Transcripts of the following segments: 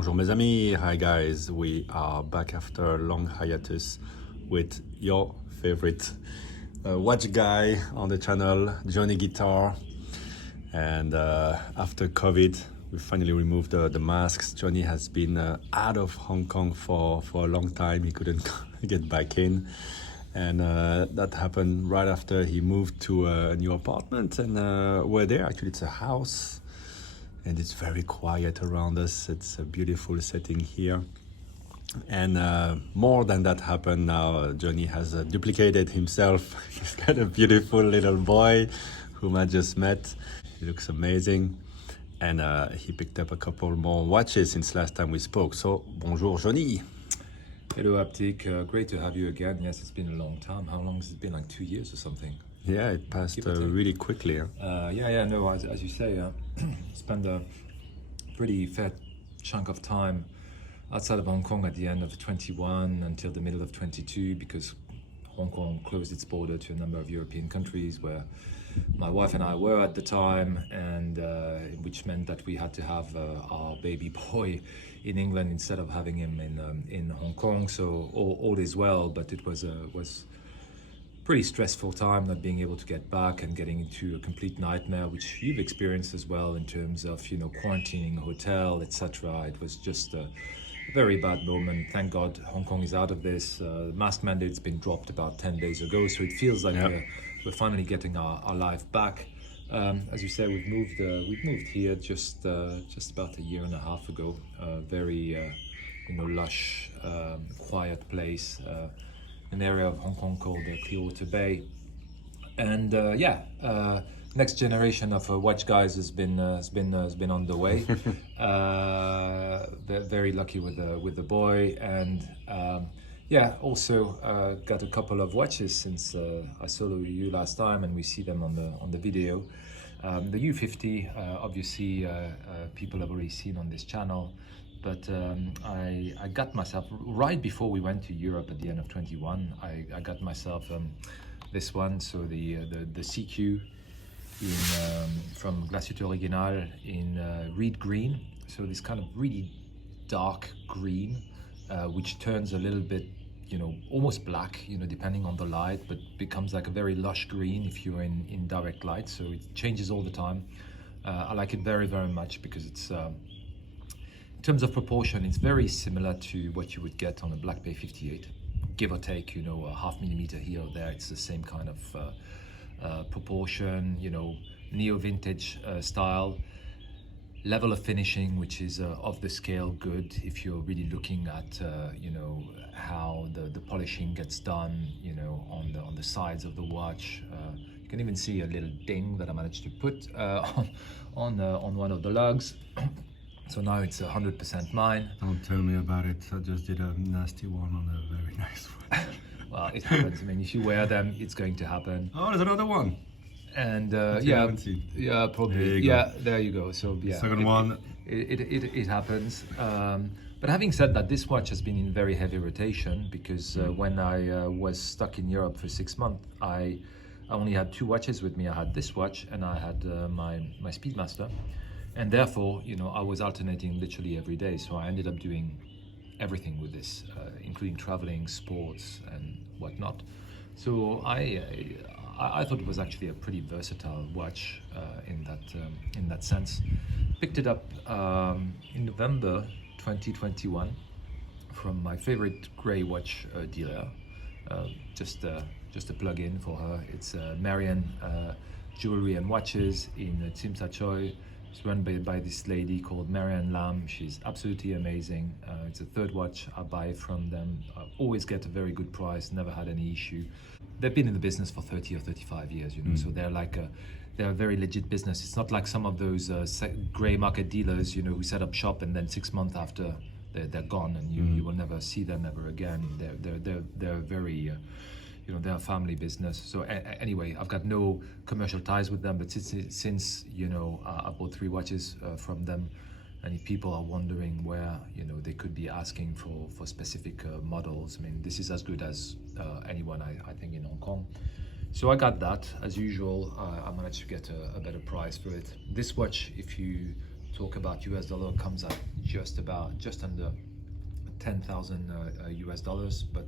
Bonjour mes amis, hi guys, we are back after a long hiatus with your favorite watch guy on the channel, JohnnyGuitar. And after COVID, we finally removed the masks. Johnny has been out of Hong Kong for a long time. He couldn't get back in. And that happened right after he moved to a new apartment. And we're there, actually it's a house. And it's very quiet around us. It's a beautiful setting here. And more than that happened now, Johnny has duplicated himself. He's got a beautiful little boy whom I just met. He looks amazing. And he picked up a couple more watches since last time we spoke. So, bonjour Johnny. Hello Aptic, great to have you again. Yes, it's been a long time. How long has it been? Like 2 years or something? Yeah, it passed really quickly. No, as you say, spent a pretty fair chunk of time outside of Hong Kong at the end of 21 until the middle of 22, because Hong Kong closed its border to a number of European countries where my wife and I were at the time, and which meant that we had to have our baby boy in England instead of having him in Hong Kong. So all is well, but it was pretty stressful time not being able to get back and getting into a complete nightmare, which you've experienced as well in terms of, you know, quarantining a hotel, etc. It was just a very bad moment. Thank God Hong Kong is out of this. The mask mandate's been dropped about 10 days ago, so it feels like we're finally getting our life back. As you say, we've moved here just about a year and a half ago. Very lush, quiet place. An area of Hong Kong called Glashütte Bay, and next generation of watch guys has been on the way. Very lucky with the boy, and also got a couple of watches since I saw you last time, and we see them on the video. The U50, obviously, people have already seen on this channel. But I got myself, right before we went to Europe at the end of 21, I got myself this one, so the CQ from Glashütte Original in reed green, so this kind of really dark green, which turns a little bit, almost black, depending on the light, but becomes like a very lush green if you're in direct light, so it changes all the time. I like it very, very much because it's in terms of proportion, it's very similar to what you would get on a Black Bay 58, give or take, a half millimeter here or there. It's the same kind of proportion, neo-vintage style, level of finishing, which is of the scale good if you're really looking at, how the polishing gets done, on the sides of the watch. You can even see a little ding that I managed to put on one of the lugs. So now it's 100% mine. Don't tell me about it. I just did a nasty one on a very nice one. Well, it happens. I mean, if you wear them, it's going to happen. Oh, there's another one. And There probably. you go. There you go. So Second one. It happens. But having said that, this watch has been in very heavy rotation because when I was stuck in Europe for 6 months, I only had 2 watches with me. I had this watch and I had my Speedmaster. And therefore, I was alternating literally every day. So I ended up doing everything with this, including traveling, sports, and whatnot. So I thought it was actually a pretty versatile watch in that sense. Picked it up in November 2021 from my favorite grey watch dealer. Just a plug-in for her. It's Marianne Jewelry and Watches in Tsim Sha Tsui. It's run by this lady called Marianne Lam. She's absolutely amazing. It's a third watch I buy from them. I always get a very good price, never had any issue. They've been in the business for 30 or 35 years, so they're a very legit business. It's not like some of those grey market dealers, who set up shop and then 6 months after they're gone and you will never see them ever again. They're very they're a family business. So anyway, I've got no commercial ties with them, but since I bought 3 watches from them, and if people are wondering where they could be asking for specific models, I mean, this is as good as anyone I think in Hong Kong. So I got that as usual. I managed to get a better price for it. This watch, if you talk about US dollar, comes at just under 10,000 US dollars, but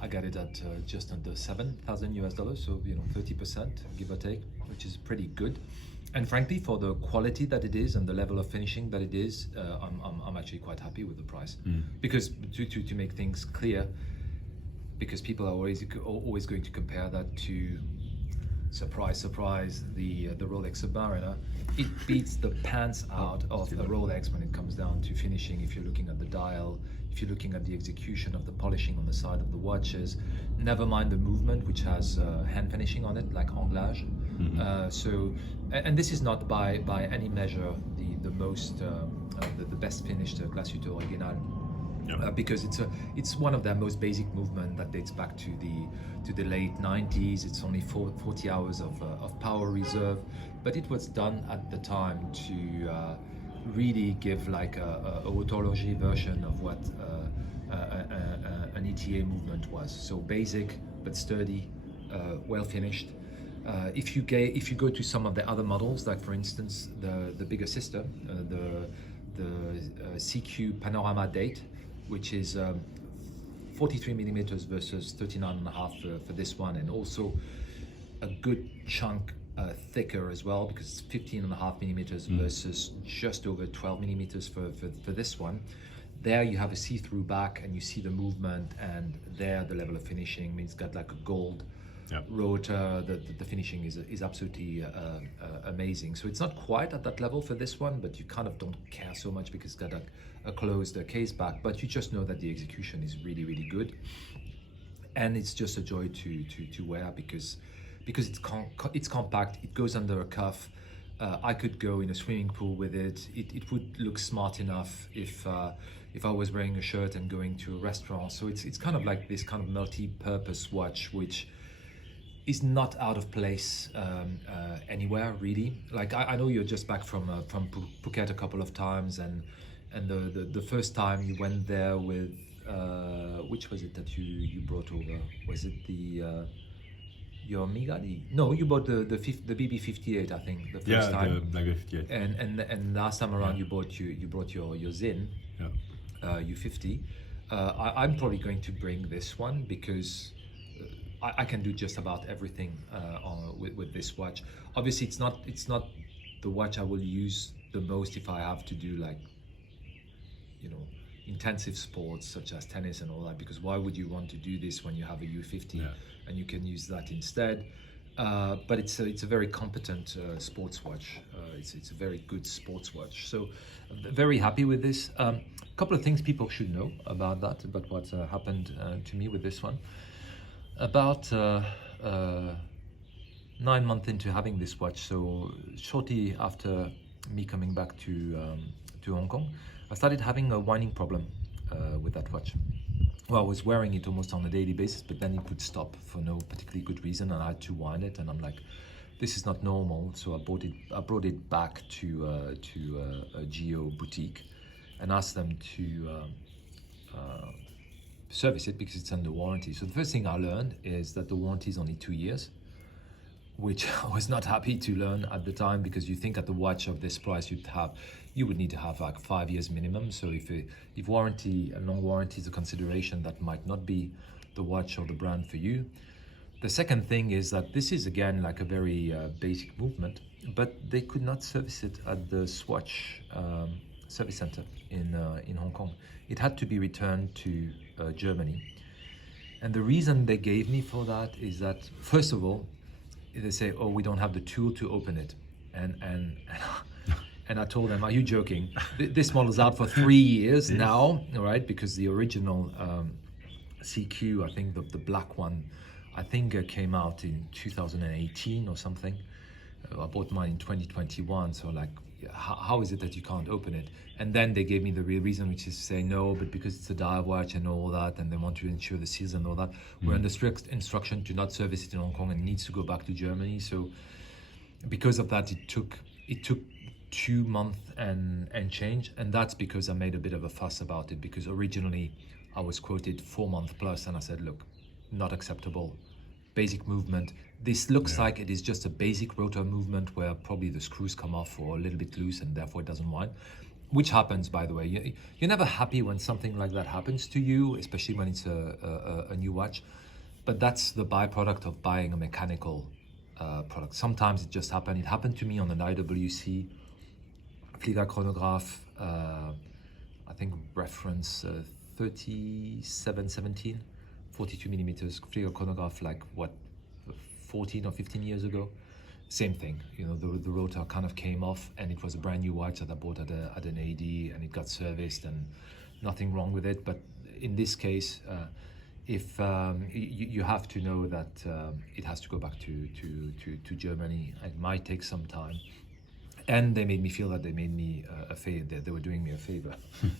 I got it at just under 7,000 US dollars, so 30% give or take, which is pretty good. And frankly, for the quality that it is and the level of finishing that it is, I'm actually quite happy with the price. Because to make things clear, because people are always going to compare that to, surprise, the Rolex Submariner. It beats the pants out of the Rolex when it comes down to finishing. If you're looking at the dial, if you're looking at the execution of the polishing on the side of the watches, never mind the movement, which has hand finishing on it, like anglage. And this is not by any measure the best finished Glashütte Original. Because it's one of their most basic movement that dates back to the late 90s. It's only 40 hours of power reserve, but it was done at the time to really give like a autology version of what an ETA movement was. So basic but sturdy, well finished. If you go to some of the other models, like for instance the bigger sister, the CQ Panorama Date, which is 43 millimeters versus 39.5 for this one, and also a good chunk thicker as well, because it's 15.5 millimeters versus just over 12 millimeters for this one. There you have a see-through back and you see the movement, and there the level of finishing, I mean, it's got like a gold rotor. The finishing is absolutely amazing. So it's not quite at that level for this one, but you kind of don't care so much because it's got a closed case back, but you just know that the execution is really, really good. And it's just a joy to wear because it's compact, it goes under a cuff. I could go in a swimming pool with it. It would look smart enough if I was wearing a shirt and going to a restaurant. So it's kind of like this kind of multi-purpose watch, which is not out of place anywhere really. Like I know you're just back from Phuket a couple of times, and the first time you went there with which was it that you brought over? Was it the your Migadi? No, you bought the BB58, I think, the first time. The Black 58. And last time around you brought your Zin, U50. I'm probably going to bring this one because I can do just about everything with this watch. Obviously, it's not the watch I will use the most if I have to do like, intensive sports such as tennis and all that, because why would you want to do this when you have a U50 and you can use that instead? But it's a very competent sports watch. It's a very good sports watch. So very happy with this. A couple of things people should know about what happened to me with this one. About 9 months into having this watch, so shortly after me coming back to Hong Kong, I started having a winding problem with that watch. Well, I was wearing it almost on a daily basis, but then it would stop for no particularly good reason, and I had to wind it, and I'm like, this is not normal. So I brought it back to a Geo boutique and asked them to service it because it's under warranty. So the first thing I learned is that the warranty is only 2 years, which I was not happy to learn at the time, because you think at the watch of this price you would need to have like 5 years minimum. So if warranty and long warranty is a consideration, that might not be the watch or the brand for you. The second thing is that this is again like a very basic movement, but they could not service it at the Swatch service center in Hong Kong. It had to be returned to Germany. And the reason they gave me for that is that, first of all, they say, oh, we don't have the tool to open it. And I told them, are you joking? This model's out for 3 years now, right? Because the original CQ, I think the black one, I think came out in 2018 or something. I bought mine in 2021, so like, how is it that you can't open it? And then they gave me the real reason, which is to say no, but because it's a dive watch and all that, and they want to ensure the seals and all that, we're under strict instruction to not service it in Hong Kong and needs to go back to Germany. So because of that, it took 2 months and change, and that's because I made a bit of a fuss about it, because originally I was quoted 4 months plus, and I said, look, not acceptable. Basic movement. This looks like it is just a basic rotor movement where probably the screws come off or a little bit loose and therefore it doesn't wind. which happens, by the way. You're never happy when something like that happens to you, especially when it's a new watch. But that's the byproduct of buying a mechanical product. Sometimes it just happened. It happened to me on an IWC Flieger chronograph, I think reference 3717, 42 millimeters Flieger chronograph, like what, 14 or 15 years ago. Same thing, you know, the rotor kind of came off, and it was a brand new watch that I bought at an AD, and it got serviced, and nothing wrong with it. But in this case, if you have to know that it has to go back to Germany. It might take some time. And they made me feel that they made me a favor. They were doing me a favor,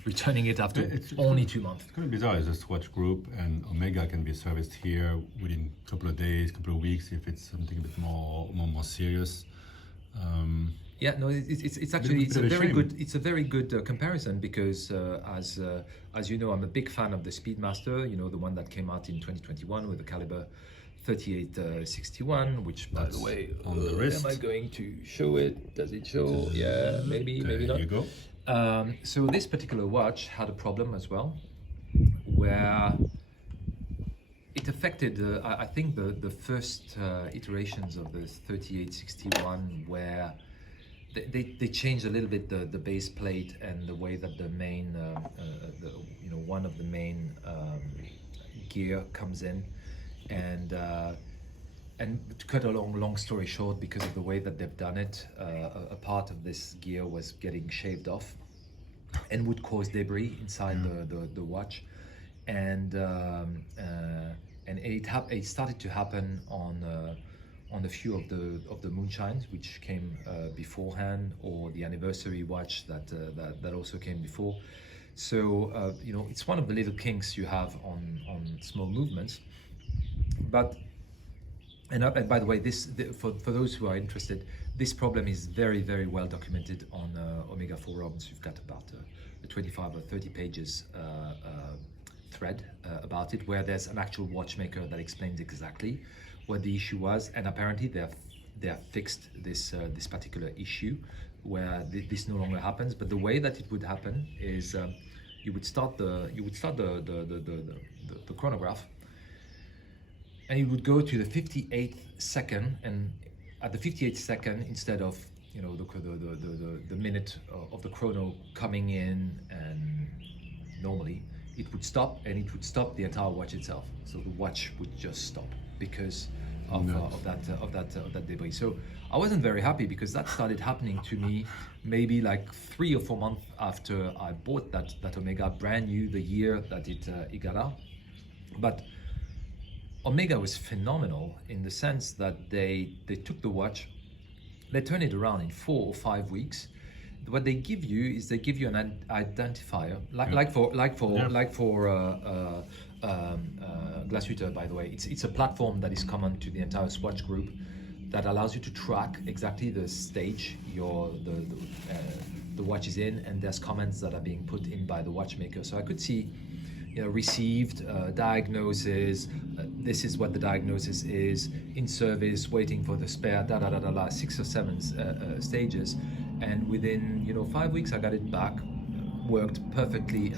returning it after only 2 months. It's kind of bizarre. It's a Swatch group, and Omega can be serviced here within a couple of days, couple of weeks, if it's something a bit more serious. Yeah, no, it's actually it's a very good comparison, because as you know, I'm a big fan of the Speedmaster. You know, the one that came out in 2021 with the caliber 3861, which, by the way, on the wrist. Am I going to show it? Does it show? Yeah, maybe not. There you go. So this particular watch had a problem as well, where it affected, I think, the first iterations of the 3861, where they changed a little bit the base plate and the way that the main, one of the main gear comes in. And to cut a long story short, because of the way that they've done it, a part of this gear was getting shaved off and would cause debris inside the watch, and it started to happen on a few of the moonshines which came beforehand, or the anniversary watch that also came before. So it's one of the little kinks you have on small movements. But and by the way, for those who are interested, this problem is very, very well documented on Omega forums. You've got about 25 or 30 pages thread about it, where there's an actual watchmaker that explains exactly what the issue was, and apparently they have fixed this particular issue, where this no longer happens. But the way that it would happen is you would start the chronograph, and it would go to the 58th second, and at the 58th second, instead of the minute of the chrono coming in, and normally it would stop, and it would stop the entire watch itself. So the watch would just stop because of that debris. So I wasn't very happy, because that started happening to me maybe like 3 or 4 months after I bought that Omega, brand new, the year that it got out. But Omega was phenomenal in the sense that they took the watch, they turned it around in 4 or 5 weeks. What they give you is they give you an identifier, like for Glashütte, by the way. It's a platform that is common to the entire Swatch group, that allows you to track exactly the stage the watch is in, and there's comments that are being put in by the watchmaker. So I could see, received, diagnosis, this is what the diagnosis is, in service, waiting for the spare, 6 or 7 stages, and within 5 weeks I got it back, worked perfectly.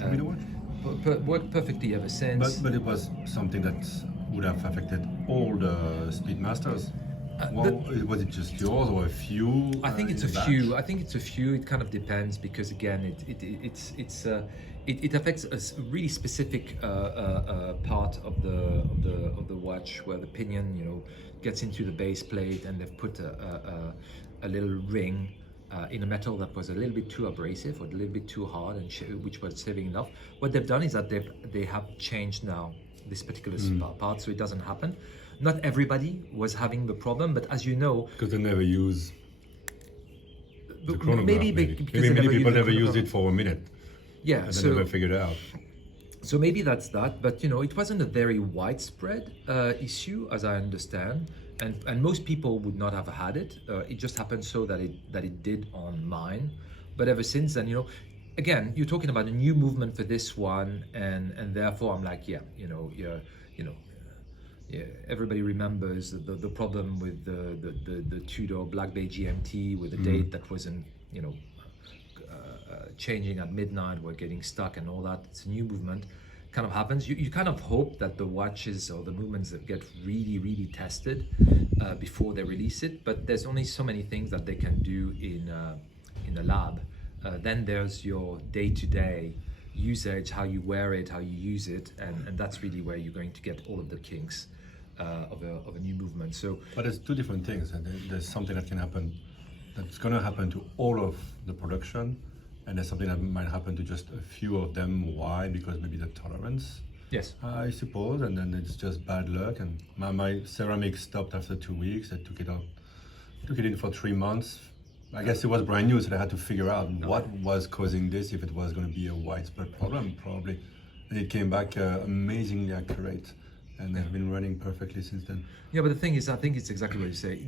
Worked perfectly ever since. But it was something that would have affected all the Speedmasters. Was it just yours or a few? I think it's a few. I think it's a few. It kind of depends, because again, it affects a really specific part of the watch, where the pinion gets into the base plate, and they've put a little ring in a metal that was a little bit too abrasive, or a little bit too hard, and which was saving enough. What they've done is that they have changed now this particular part, so it doesn't happen. Not everybody was having the problem, but as you know, because they never use the chronograph. Maybe many people never used it for a minute. Yeah, and they never figured it out. So maybe that's that, but it wasn't a very widespread issue, as I understand, and most people would not have had it. It just happened so that it did on mine. But ever since then, again, you're talking about a new movement for this one, and therefore I'm like, yeah, everybody remembers the problem with the two-door Black Bay GMT with a date that wasn't changing at midnight, were getting stuck and all that. It's a new movement, kind of happens. You kind of hope that the watches or the movements that get really tested before they release it, but there's only so many things that they can do in the lab. Then there's your day-to-day usage, how you wear it, how you use it, and that's really where you're going to get all of the kinks of a new movement. So, but there's two different things, and there's something that can happen, that's going to happen to all of the production, and there's something that might happen to just a few of them. Why? Because maybe the tolerance. yes. I suppose, and then it's just bad luck. And my ceramic stopped after 2 weeks. I took it in for 3 months. I guess it was brand new, so I had to figure out what was causing this, if it was going to be a widespread problem, probably. And it came back amazingly accurate, and I've been running perfectly since then. Yeah, but the thing is, I think it's exactly what you say.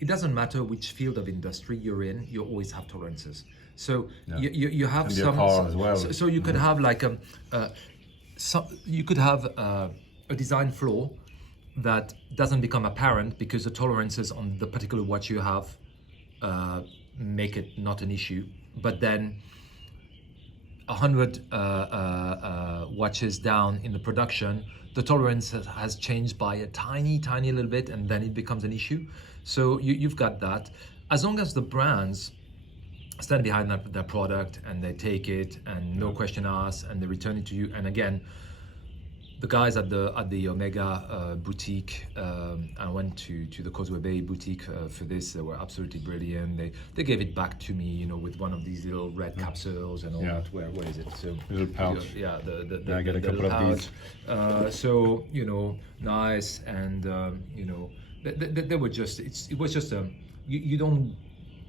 It doesn't matter which field of industry you're in, you always have tolerances. So you have And some. your car as well. So you could have like you could have a design flaw that doesn't become apparent because the tolerances on the particular watch you have make it not an issue. But then 100 watches down in the production, the tolerance has changed by a tiny little bit, and then it becomes an issue. So you've got that. As long as the brands stand behind their product and they take it and no question asked and they return it to you. And again, the guys at the Omega boutique, I went to the Causeway Bay boutique for this. They were absolutely brilliant. They gave it back to me, you know, with one of these little red capsules and all that. Where is it? So Little pouch. Yeah, I get a couple of these. So you know, nice, and you know, they were just. It was just you don't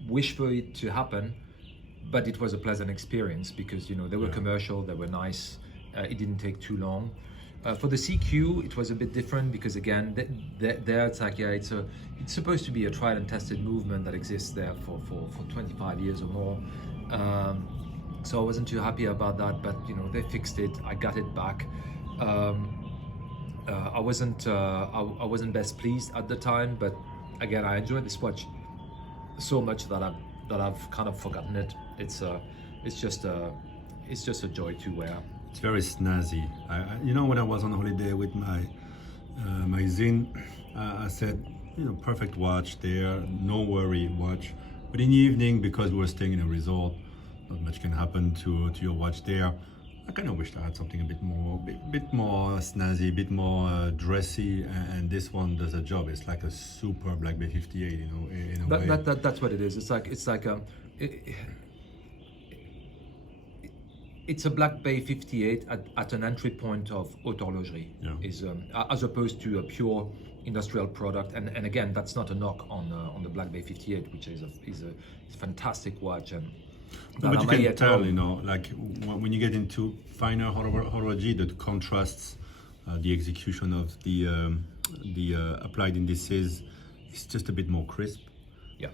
wish for it to happen, but it was a pleasant experience because you know they were commercial, they were nice. It didn't take too long. For the CQ, it was a bit different because again, there it's like it's supposed to be a tried and tested movement that exists there for 25 years or more. So I wasn't too happy about that, but you know they fixed it. I got it back. I wasn't best pleased at the time, but again, I enjoyed this watch so much that I've kind of forgotten it. It's just a joy to wear. It's very snazzy. You know, when I was on holiday with my Zin, I said, you know, perfect watch there, no worry watch. But in the evening, because we were staying in a resort, not much can happen to your watch there. I kind of wished I had something a bit more snazzy, a bit more dressy, and this one does a job. It's like a super Black Bay 58, you know, in a way. That's what it is. It's like it's a Black Bay 58 at an entry point of haute horlogerie, as opposed to a pure industrial product. And again, that's not a knock on the Black Bay 58, which is a fantastic watch. And but you can tell, you know, like when you get into finer horology, that contrasts the execution of the applied indices is just a bit more crisp. Yeah.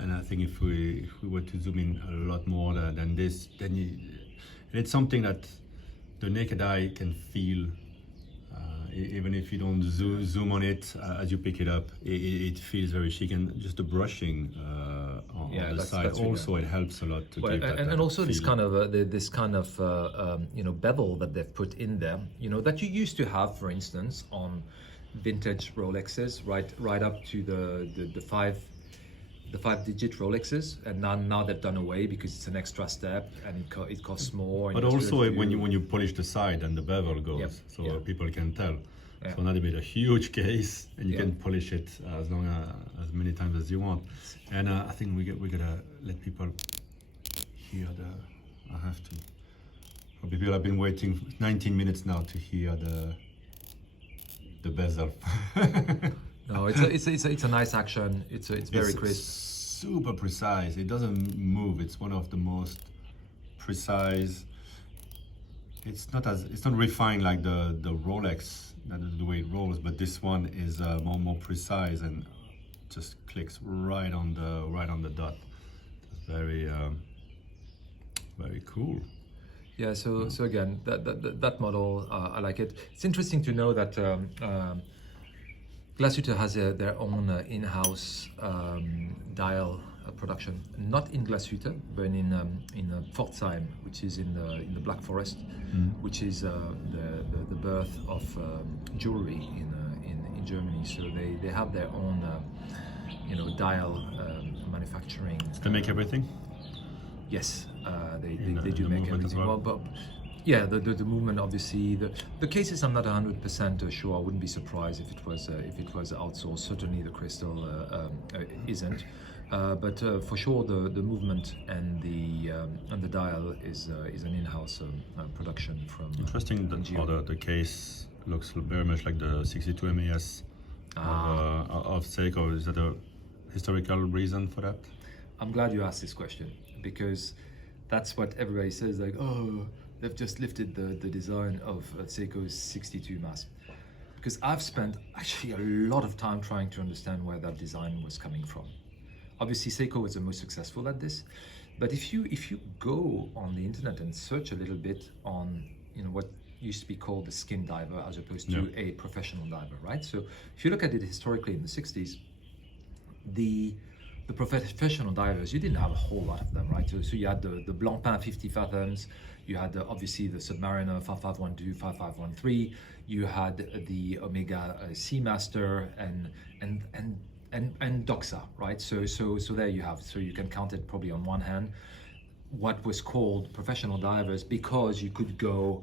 And I think if we were to zoom in a lot more than this, then and it's something that the naked eye can feel, even if you don't zoom on it as you pick it up. It feels very chic, and just the brushing on the side also it helps a lot to give that and also feel. this kind of you know, bevel that they've put in there, you know, that you used to have, for instance, on vintage Rolexes, right up to the five-digit Rolexes, and now they've done away because it's an extra step and it costs more. But also when you polish the side and the bevel goes, people can tell. Yeah. So now they made a huge case, and you can polish it as many times as you want. And I think we gotta let people hear I have to. People have been waiting 19 minutes now to hear the bezel. No, it's a nice action. It's very crisp. Super precise. It doesn't move. It's one of the most precise. It's not refined like the Rolex, the way it rolls, but this one is more precise and just clicks right on the dot. It's very cool. Yeah. So again, that model, I like it. It's interesting to know that Glashütte has their own in-house dial production, not in Glashütte, but in Pforzheim, which is in the Black Forest, which is the birth of jewelry in Germany. So they have their own dial manufacturing. They make everything? Yes, they the do make movement as everything. well? But yeah, the movement, obviously, the cases I'm not 100% sure. I wouldn't be surprised if it was outsourced. Certainly the crystal isn't, but for sure the movement and the dial is an in-house production from. Interesting that the case looks very much like the 62 MAS of Seiko. Is that a historical reason for that? I'm glad you asked this question, because that's what everybody says, like, oh, they've just lifted the design of Seiko's 62 MAS. Because I've spent actually a lot of time trying to understand where that design was coming from. Obviously, Seiko was the most successful at this, but if you go on the internet and search a little bit on what used to be called the skin diver as opposed to a professional diver, right? So if you look at it historically in the 60s, the professional divers, you didn't have a whole lot of them, right? So you had the Blancpain 50 fathoms, you had obviously the Submariner 5512, 5513, you had the Omega Seamaster and Doxa, right? So there you have. So you can count it probably on one hand what was called professional divers, because you could go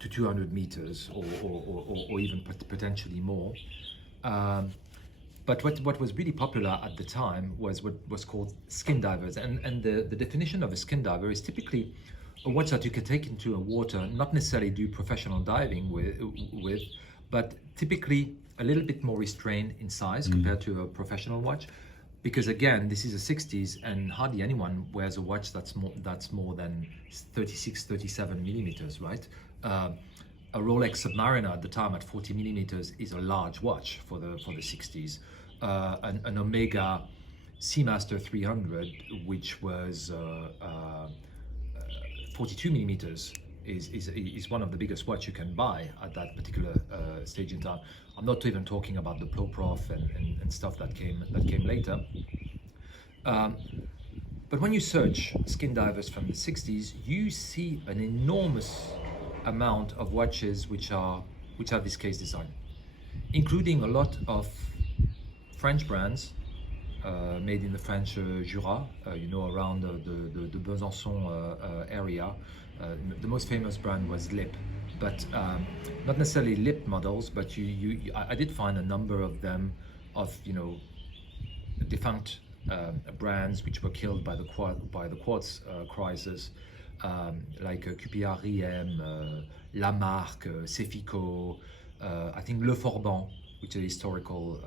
to 200 meters or even potentially more. But what was really popular at the time was what was called skin divers. And the definition of a skin diver is typically a watch that you can take into a water, not necessarily do professional diving with, but typically a little bit more restrained in size compared to a professional watch. Because again, this is the 60s and hardly anyone wears a watch that's more than 36, 37 millimeters, right? A Rolex Submariner at the time at 40 millimeters is a large watch for the 60s. An Omega Seamaster 300, which was 42 millimeters, is one of the biggest watch you can buy at that particular stage in time. I'm not even talking about the Ploprof and stuff that came later. But when you search skin divers from the 60s, you see an enormous amount of watches which have this case design, including a lot of French brands made in the French Jura, around the Besançon area. The most famous brand was Lip, but not necessarily Lip models, but I did find a number of them of defunct brands which were killed by the quartz crisis, like QPR Riem, Lamarque, Cefico, I think Le Forban, which is a historical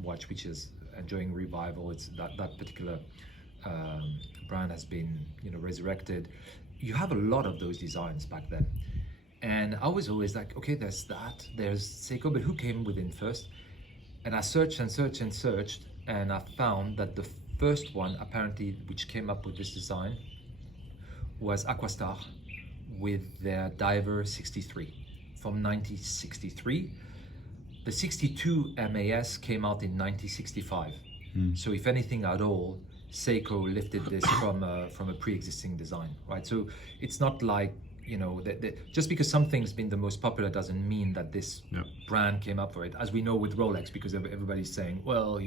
watch which is enjoying revival. It's that particular brand has been resurrected. You have a lot of those designs back then, and I was always like, okay, there's Seiko, but who came within first? And I searched and searched and searched, and I found that the first one apparently which came up with this design was Aquastar with their Diver 63 from 1963. The 62 MAS came out in 1965. So if anything at all, Seiko lifted this from a pre-existing design, right? So it's not like just because something's been the most popular doesn't mean that this brand came up for it. As we know with Rolex, because everybody's saying, well,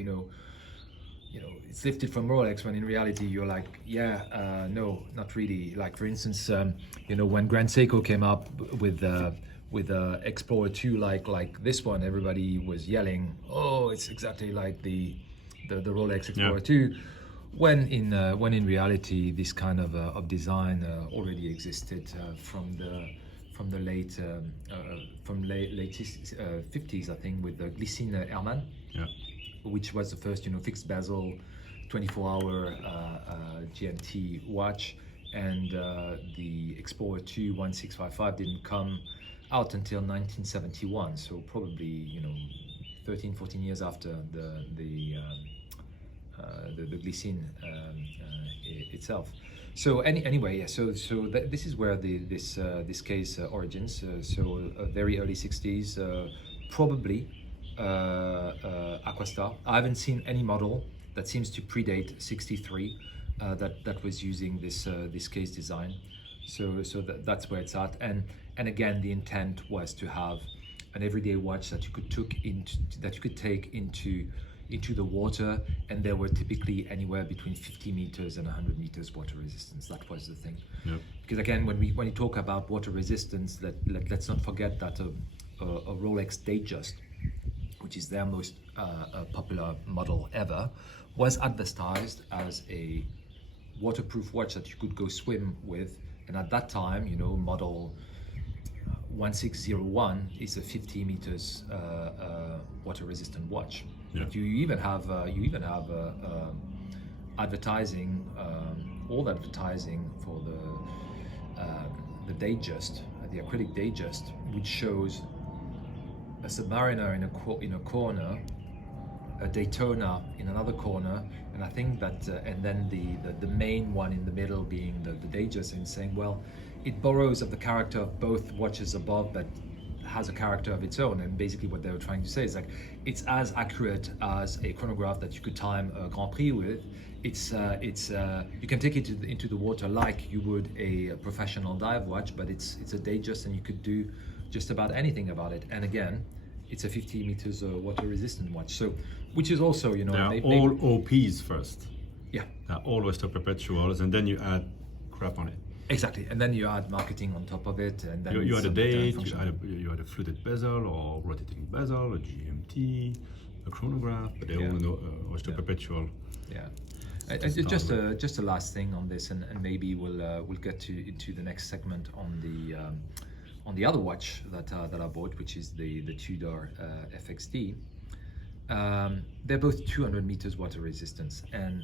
it's lifted from Rolex, when in reality you're like, no, not really. Like for instance, when Grand Seiko came up with Explorer 2, like this one, everybody was yelling, oh, it's exactly like the Rolex Explorer 2. When in reality, this kind of design already existed from the late 50s, I think, with the Glycine Hermann, which was the first fixed bezel 24-hour GMT watch, and the Explorer 2 1655 didn't come out until 1971, so probably 13-14 years after the Glycine itself. So anyway, so this is where this case origins. So very early 60s, probably Aquastar. I haven't seen any model that seems to predate 63, that was using this case design. So that's where it's at. And again, the intent was to have an everyday watch that you could take into the water, and they were typically anywhere between 50 meters and 100 meters water resistance. That was the thing. Yep. Because again, when you talk about water resistance, let's not forget that a Rolex Datejust, which is their most popular model ever, was advertised as a waterproof watch that you could go swim with. And at that time, model 1601 is a 50 meters water resistant watch. Yeah. But you even have advertising, all advertising for the Datejust, the acrylic Datejust, which shows a Submariner in a corner, a Daytona in another corner, and I think that and then the main one in the middle being the Datejust, and saying, well, it borrows of the character of both watches above, but has a character of its own. And basically what they were trying to say is, like, it's as accurate as a chronograph that you could time a Grand Prix with. It's you can take it into the water like you would a professional dive watch, but it's a Datejust, and you could do just about anything about it. And again, it's a 50 meters water resistant watch. So, which is also, they are all OPs first. Yeah. They're all Western perpetuals, and then you add crap on it. Exactly, and then you add marketing on top of it, and then you had a date, you had a fluted bezel or rotating bezel, a GMT, a chronograph, but they all know Western perpetual. Yeah. Just a last thing on this, and maybe we'll get into the next segment on the other watch that I bought, which is the Tudor FXD. They're both 200 meters water resistance, and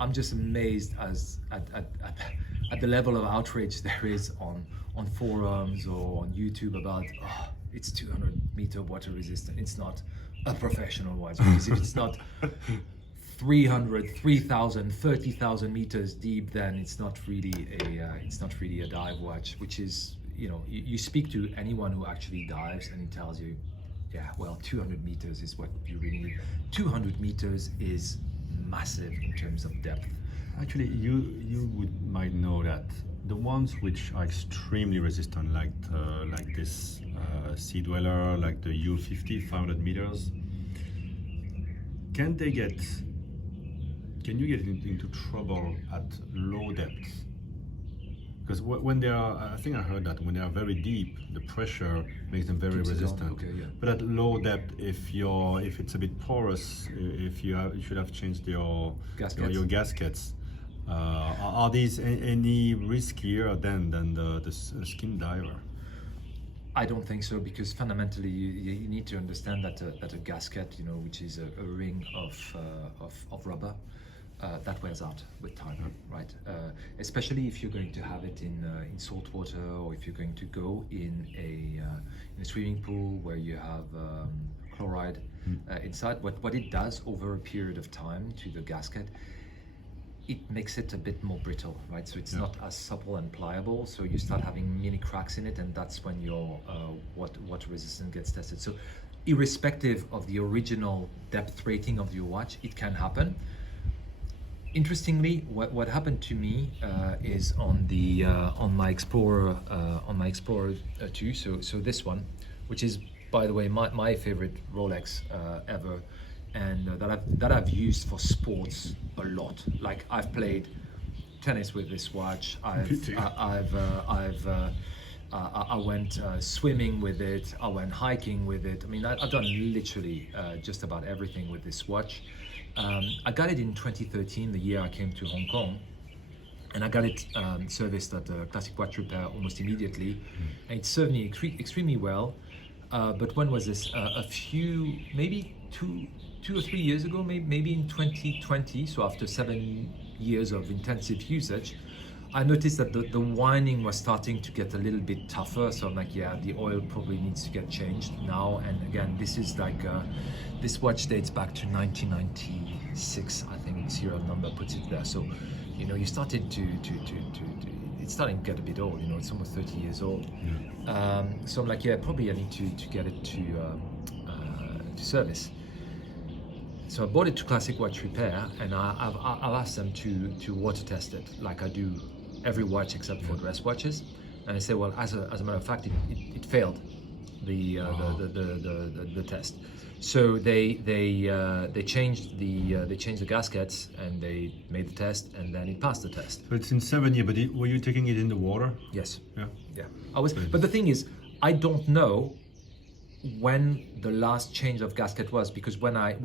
I'm just amazed at the level of outrage there is on forums or on YouTube about, it's 200 meter water resistant. It's not a professional watch, because if it's not 300, 3,000, 30,000 meters deep, then it's not really a dive watch. Which is, you speak to anyone who actually dives, and he tells you, yeah, well, 200 meters is what you really need. 200 meters is massive in terms of depth. Actually, you might know that the ones which are extremely resistant, like this Sea Dweller, like the Yule 50, 500 meters, can you get into trouble at low depth? Because when they are, I think I heard that when they are very deep, the pressure makes them very resistant. Okay, yeah. But at low depth, if it's a bit porous, you should have changed your gaskets. Are these any riskier than the skin diver? I don't think so, because fundamentally you need to understand that a gasket, which is a ring of rubber, that wears out with time, right? Especially if you're going to have it in salt water, or if you're going to go in a swimming pool where you have chloride inside. What it does over a period of time to the gasket, it makes it a bit more brittle, right? So it's not as supple and pliable. So you start having mini cracks in it, and that's when your water resistance gets tested. So irrespective of the original depth rating of your watch, it can happen. Interestingly, what happened to me is on my Explorer 2. So this one, which is, by the way, my favorite Rolex ever, and that I've used for sports a lot. Like, I've played tennis with this watch. I went swimming with it. I went hiking with it. I mean, I've done literally just about everything with this watch. I got it in 2013, the year I came to Hong Kong, and I got it serviced at Classic Watch Repair almost immediately, and it served me extremely well. But when was this? Maybe two or 3 years ago, maybe in 2020. So after 7 years of intensive usage, I noticed that the winding was starting to get a little bit tougher. So I'm like, yeah, the oil probably needs to get changed now. And again, this is like this watch dates back to 1996. I think the serial number puts it there. So you started to it's starting to get a bit old. It's almost 30 years old. So I'm like, yeah, probably I need to get it to service. So I bought it to Classic Watch Repair, and I've asked them to water test it, like I do every watch except for dress watches. And I say, well, as a matter of fact, it failed the test. So they changed the gaskets, and they made the test, and then it passed the test. So it's in 7 years, but were you taking it in the water? Yes. Yeah. Yeah. I was. But the thing is, I don't know when the last change of gasket was, because when I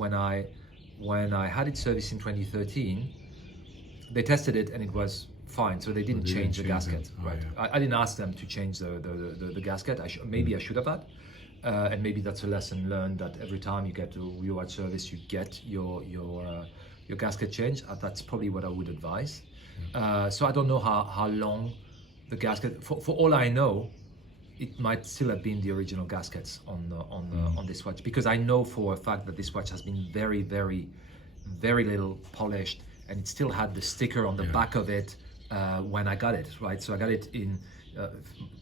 had it serviced in 2013, they tested it and it was fine, so they didn't change the gasket. Oh, right? yeah. I didn't ask them to change the gasket. Maybe I should have had, and maybe that's a lesson learned, that every time you get to your watch service, you get your gasket changed. That's probably what I would advise. So I don't know how long the gasket. For all I know, it might still have been the original gaskets on this watch, because I know for a fact that this watch has been very, very, very little polished, and it still had the sticker on the back of it when I got it, right? So I got it in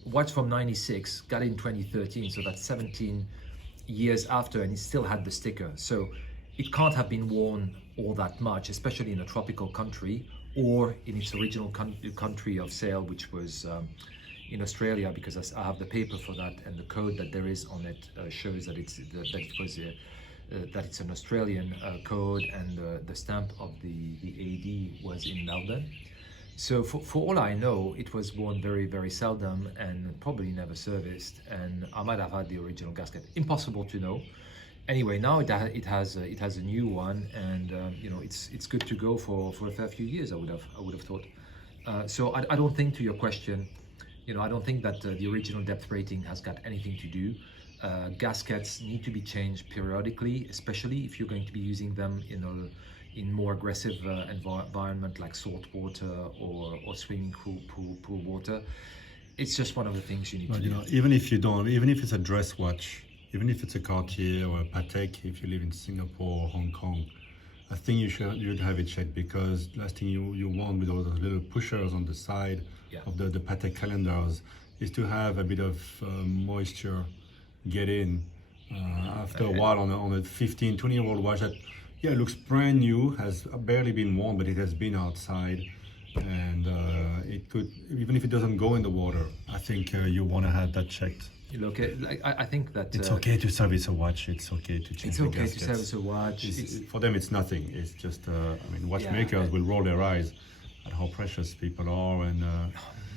watch from '96, got it in 2013, so that's 17 years after, and it still had the sticker. So it can't have been worn all that much, especially in a tropical country or in its original country of sale, which was in Australia, because I have the paper for that, and the code that there is on it shows that it's an Australian code, and the stamp of the AD was in Melbourne. So for all I know, it was worn very, very seldom, and probably never serviced, and I might have had the original gasket. Impossible to know. Anyway, now it has a new one, and it's good to go for a fair few years. I would have thought. So I don't think, to your question, I don't think that the original depth rating has got anything to do. Gaskets need to be changed periodically, especially if you're going to be using them in more aggressive environment like salt water or swimming pool water. It's just one of the things you need to do. Even if it's a dress watch, even if it's a Cartier or a Patek, if you live in Singapore or Hong Kong, I think you'd have it checked, because last thing you want with all those little pushers on the side of the Patek calendars is to have a bit of moisture get in after a while on a 15, 20-year-old watch that looks brand new, has barely been worn, but it has been outside, and it could, even if it doesn't go in the water, I think you want to have that checked. Look, I think that it's okay to service a watch. It's okay to change. It's okay to service a watch. For them, it's nothing. It's just, watchmakers will roll their eyes at how precious people are, and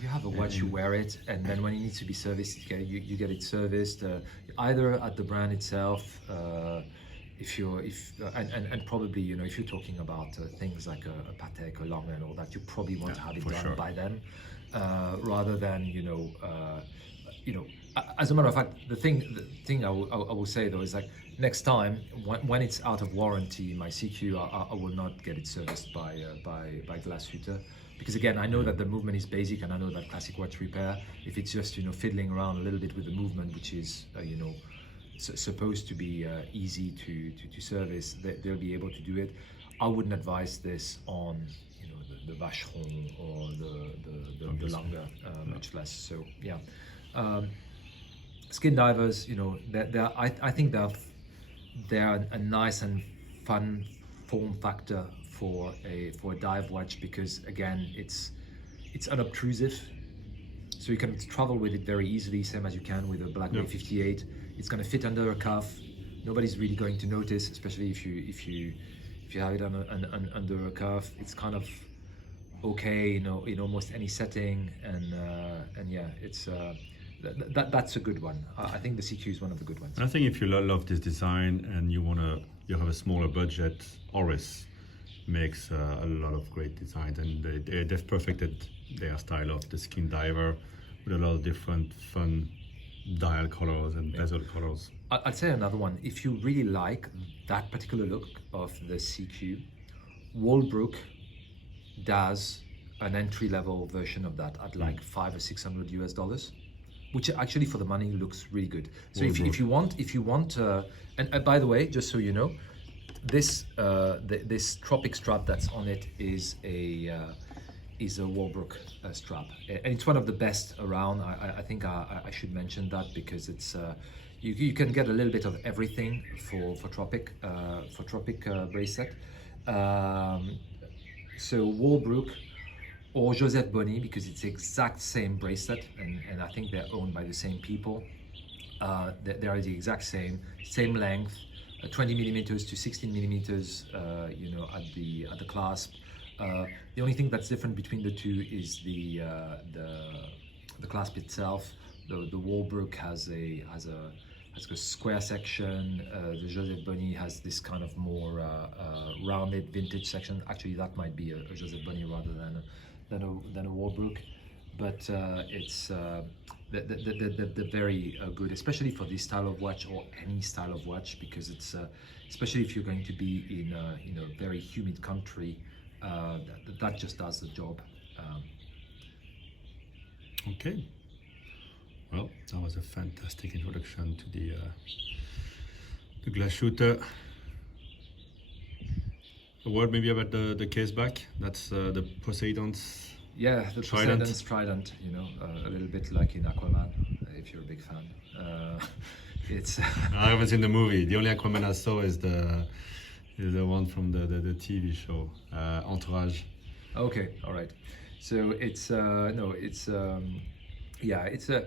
you have a watch, you wear it, and then when it needs to be serviced, you get it serviced either at the brand itself. And probably, if you're talking about things like a Patek, a Lange, and all that, you probably want to have it done by them, rather than as a matter of fact, the thing I will say though is, like, next time when it's out of warranty, my CQ, I will not get it serviced by Glashütte, because again, I know that the movement is basic, and I know that Classic Watch Repair, if it's just fiddling around a little bit with the movement, which is supposed to be easy to service, they'll be able to do it. I wouldn't advise this on the Vacheron or the Lange, much less. So yeah. Skin divers, I think they're a nice and fun form factor for a dive watch, because again, it's unobtrusive, so you can travel with it very easily, same as you can with a Blackberry 58. It's going to fit under a cuff. Nobody's really going to notice, especially if you have it under a cuff. It's kind of okay, in almost any setting, and yeah, it's. That's a good one. I think the CQ is one of the good ones. And I think if you love this design and you have a smaller budget, Oris makes a lot of great designs, and they've perfected their style of the skin diver with a lot of different fun dial colors and bezel colors. I'd say another one, if you really like that particular look of the CQ, Walbrook does an entry-level version of that at like $500 or $600 US, which actually for the money looks really good. So if you want, and by the way, just so you know, this this tropic strap that's on it is is a Walbrook strap, and it's one of the best around. I think I should mention that because it's you can get a little bit of everything for tropic bracelet. So Walbrook or Joseph Bonny, because it's the exact same bracelet, and I think they're owned by the same people. They are the exact same length, 20 millimeters to 16 millimeters, you know, at the clasp. The only thing that's different between the two is the clasp itself. The Walbrook has a square section. The Joseph Bonny has this kind of more rounded vintage section. Actually, that might be a Joseph Bonny rather than a Walbrook, but it's they're very good, especially for this style of watch or any style of watch, because it's especially if you're going to be in a very humid country, that just does the job. Okay. Well, that was a fantastic introduction to the Glashütte. A word maybe about the case back. That's the Poseidon's. Yeah, the Poseidon's trident. You know, a little bit like in Aquaman, if you're a big fan. It's. I haven't seen the movie. The only Aquaman I saw is the one from the TV show, Entourage. Okay, all right. So it's no, it's yeah, it's a.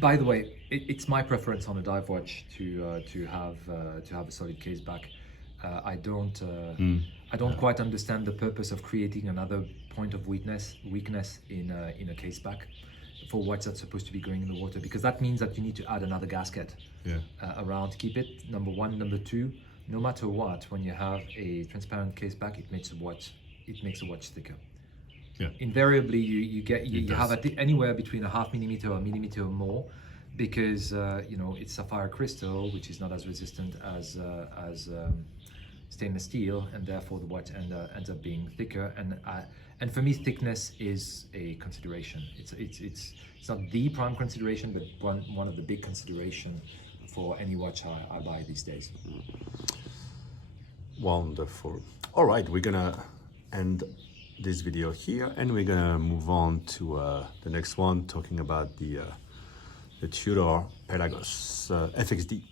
By the way, it's my preference on a dive watch to have a solid case back. I don't quite understand the purpose of creating another point of weakness in a case back for watch that's supposed to be going in the water, because that means that you need to add another gasket around to keep it. Number one, number two, no matter what, when you have a transparent case back, it makes a watch thicker. Yeah. Invariably, you have anywhere between a half millimeter or a millimeter or more, because you know, it's sapphire crystal, which is not as resistant as stainless steel, and therefore the watch ends up being thicker. And for me, thickness is a consideration. It's not the prime consideration, but one of the big consideration for any watch I buy these days. Wonderful. All right, we're gonna end this video here, and we're gonna move on to the next one, talking about the Tudor Pelagos FXD.